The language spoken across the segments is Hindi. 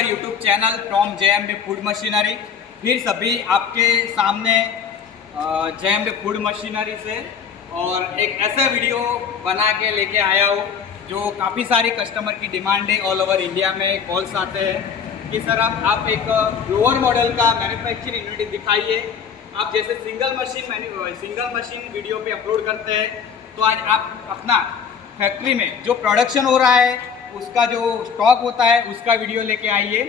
Our YouTube channel from JMB food machinery. फिर सभी आपके सामने JMB फूड मशीनरी से और एक ऐसा वीडियो बना के लेके आया हूँ जो काफ़ी सारी कस्टमर की डिमांड है। ऑल ओवर इंडिया में कॉल्स आते हैं कि सर आप एक लोअर मॉडल का मैन्युफैक्चरिंग यूनिट दिखाइए। आप जैसे सिंगल मशीन वीडियो पे अपलोड करते हैं, तो आज आप अपना फैक्ट्री में जो प्रोडक्शन हो रहा है उसका जो स्टॉक होता है उसका वीडियो लेके आइए।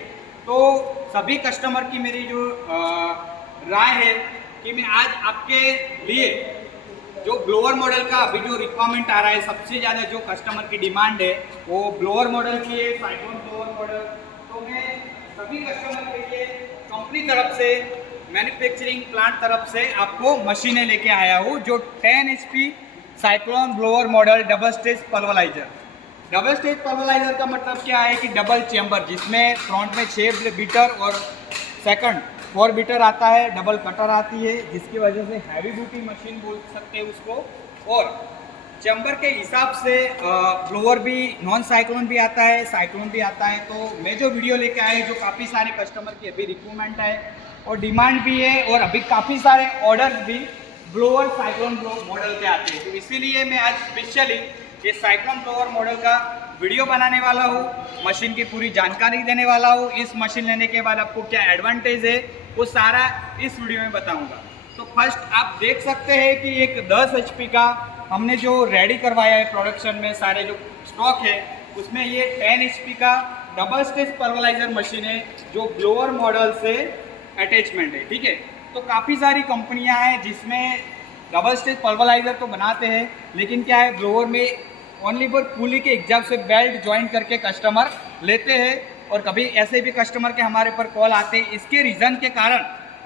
तो सभी कस्टमर की मेरी जो राय है कि मैं आज आपके लिए जो ब्लोअर मॉडल का अभी जो रिक्वायरमेंट आ रहा है, सबसे ज़्यादा जो कस्टमर की डिमांड है वो ब्लोअर मॉडल की है, साइक्लोन ब्लोअर मॉडल। तो मैं सभी कस्टमर के लिए कंपनी तरफ से, मैन्युफैक्चरिंग प्लांट तरफ से आपको मशीनें लेके आया हूँ जो 10 HP cyclone blower model double stage pulveriser. Double stage pulveriser का मतलब क्या है कि डबल चैम्बर, जिसमें फ्रंट में 6 बीटर और सेकंड 4 बीटर आता है, डबल कटर आती है, जिसकी वजह से हैवी ड्यूटी मशीन बोल सकते हैं उसको। और चैम्बर के हिसाब से ब्लोअर भी नॉन साइक्लोन भी आता है, साइक्लोन भी आता है। तो मैं जो वीडियो लेके आया जो काफ़ी सारे कस्टमर की अभी रिक्वायरमेंट है और डिमांड भी है, और अभी काफ़ी सारे ऑर्डर भी ब्लोअर साइक्लोन ब्लोअर मॉडल के आते हैं। तो इसीलिए मैं आज स्पेशली ये साइक्लोन ब्लोअर मॉडल का वीडियो बनाने वाला हूँ, मशीन की पूरी जानकारी देने वाला हूँ। इस मशीन लेने के बाद आपको क्या एडवांटेज है वो सारा इस वीडियो में बताऊंगा। तो फर्स्ट आप देख सकते हैं कि एक 10 HP का हमने जो रेडी करवाया है प्रोडक्शन में, सारे जो स्टॉक है उसमें ये 10 HP का डबल स्टेज पल्वराइजर मशीन है जो ब्लोअर मॉडल से अटैचमेंट है। ठीक है, तो काफ़ी सारी कंपनियां हैं जिसमें डबल स्टेज पल्वराइजर तो बनाते हैं, लेकिन क्या है ब्लोअर में ओनली फॉर पुली के एग्जाम से बेल्ट ज्वाइन करके कस्टमर लेते हैं। और कभी ऐसे भी कस्टमर के हमारे पर कॉल आते हैं। इसके रीज़न के कारण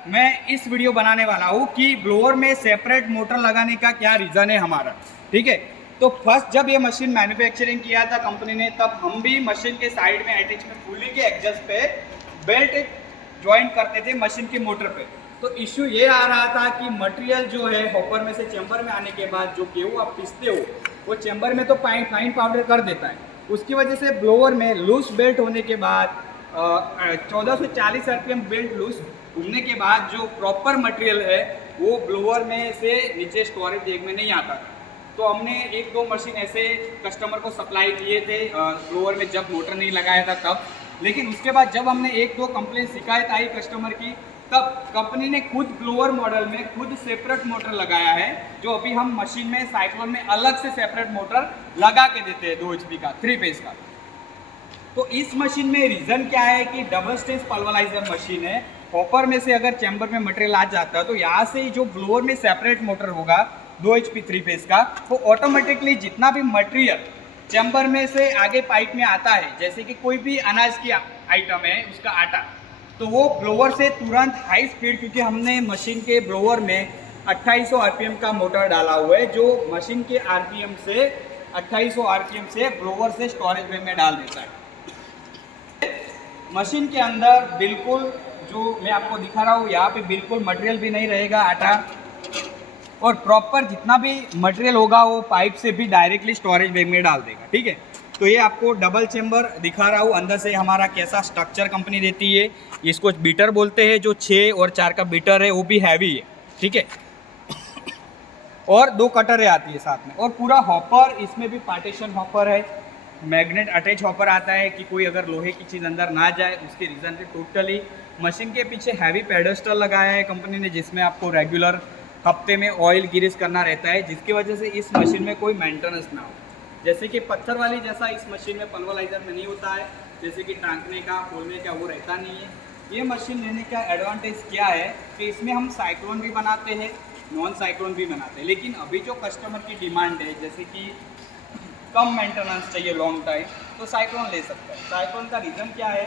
मैं इस वीडियो बनाने वाला हूँ कि ब्लोअर में सेपरेट मोटर लगाने का क्या रीज़न है हमारा। ठीक है, तो फर्स्ट जब ये मशीन मैन्युफैक्चरिंग किया था कंपनी ने, तब हम भी मशीन के साइड में अटैचमेंट पुली के एग्जास्ट पे बेल्ट ज्वाइन करते थे मशीन की मोटर पे। तो इश्यू ये आ रहा था कि मटेरियल जो है हॉपर में से चैम्बर में आने के बाद जो गेहूँ आप पीसते हो वो चैम्बर में तो फाइन पाउडर कर देता है। उसकी वजह से ब्लोअर में लूज बेल्ट होने के बाद 1440 RPM बेल्ट लूज घूमने के बाद जो प्रॉपर मटेरियल है वो ब्लोअर में से नीचे स्टोरेज बैग में नहीं आता। तो हमने 1-2 मशीन ऐसे कस्टमर को सप्लाई किए थे ब्लोअर में जब मोटर नहीं लगाया था तब। लेकिन उसके बाद जब हमने 1-2 कंप्लेंट शिकायत आई कस्टमर की, तब कंपनी ने खुद ब्लोअर मॉडल में खुद सेपरेट मोटर लगाया है, जो अभी हम मशीन में साइक्लोन में अलग से सेपरेट मोटर लगा के देते हैं 2 HP का 3 फेज का। तो इस मशीन में रीज़न क्या है कि डबल स्टेज पल्वराइजर मशीन है, हॉपर में से अगर चैम्बर में मटेरियल आ जाता है तो यहाँ से ही जो ब्लोअर में सेपरेट मोटर होगा 2 HP 3 फेज का, वो ऑटोमेटिकली जितना भी मटेरियल चैम्बर में से आगे पाइप में आता है, जैसे कि कोई भी अनाज की आइटम है उसका आटा, तो वो ब्लोअर से तुरंत हाई स्पीड, क्योंकि हमने मशीन के ब्लोअर में 2800 RPM का मोटर डाला हुआ है जो मशीन के RPM से 2800 RPM से ब्लोअर से स्टोरेज बैग में डाल देता है। मशीन के अंदर बिल्कुल जो मैं आपको दिखा रहा हूँ यहाँ पे बिल्कुल मटेरियल भी नहीं रहेगा, आटा, और प्रॉपर जितना भी मटेरियल होगा वो पाइप से भी डायरेक्टली स्टोरेज बैग में डाल देगा। ठीक है, तो ये आपको डबल चैम्बर दिखा रहा हूँ अंदर से हमारा कैसा स्ट्रक्चर कंपनी देती है। इसको बीटर बोलते हैं, जो 6 और 4 का बीटर है वो भी हैवी है। ठीक है, और 2 कटरें आती है साथ में, और पूरा हॉपर इसमें भी पार्टीशन हॉपर है, मैग्नेट अटैच हॉपर आता है कि कोई अगर लोहे की चीज़ अंदर ना जाए उसके रीज़न से। टोटली मशीन के पीछे हैवी पेडेस्टल लगाया है कंपनी ने, जिसमें आपको रेगुलर हफ्ते में ऑयल गिरीस करना रहता है, जिसकी वजह से इस मशीन में कोई मेंटेनेंस ना हो। जैसे कि पत्थर वाली जैसा इस मशीन में पल्वराइजर में नहीं होता है, जैसे कि टांकने का खोलने का वो रहता नहीं है। ये मशीन लेने का एडवांटेज क्या है कि इसमें हम साइक्लोन भी बनाते हैं, नॉन साइक्लोन भी बनाते हैं। लेकिन अभी जो कस्टमर की डिमांड है, जैसे कि कम मेंटेनेंस चाहिए लॉन्ग टाइम, तो साइक्लोन ले सकते हैं। साइक्लोन का रीज़न क्या है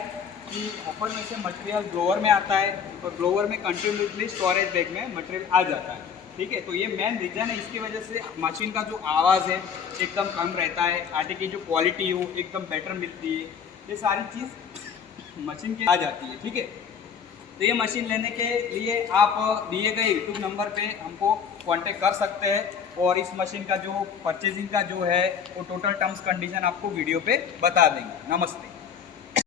कि ऊपर में से मटेरियल ब्लोअर में आता है और ब्लोअर में कंटिन्यूसली स्टोरेज बैग में मटेरियल आ जाता है। ठीक है, तो ये मेन रीज़न है। इसकी वजह से मशीन का जो आवाज़ है एकदम कम रहता है, आटे की जो क्वालिटी हो एकदम बेटर मिलती है, ये सारी चीज़ मशीन की आ जाती है। ठीक है, तो ये मशीन लेने के लिए आप दिए गए यूट्यूब नंबर पे हमको कांटेक्ट कर सकते हैं, और इस मशीन का जो परचेजिंग का जो है वो टोटल टर्म्स कंडीशन आपको वीडियो पे बता देंगे। नमस्ते।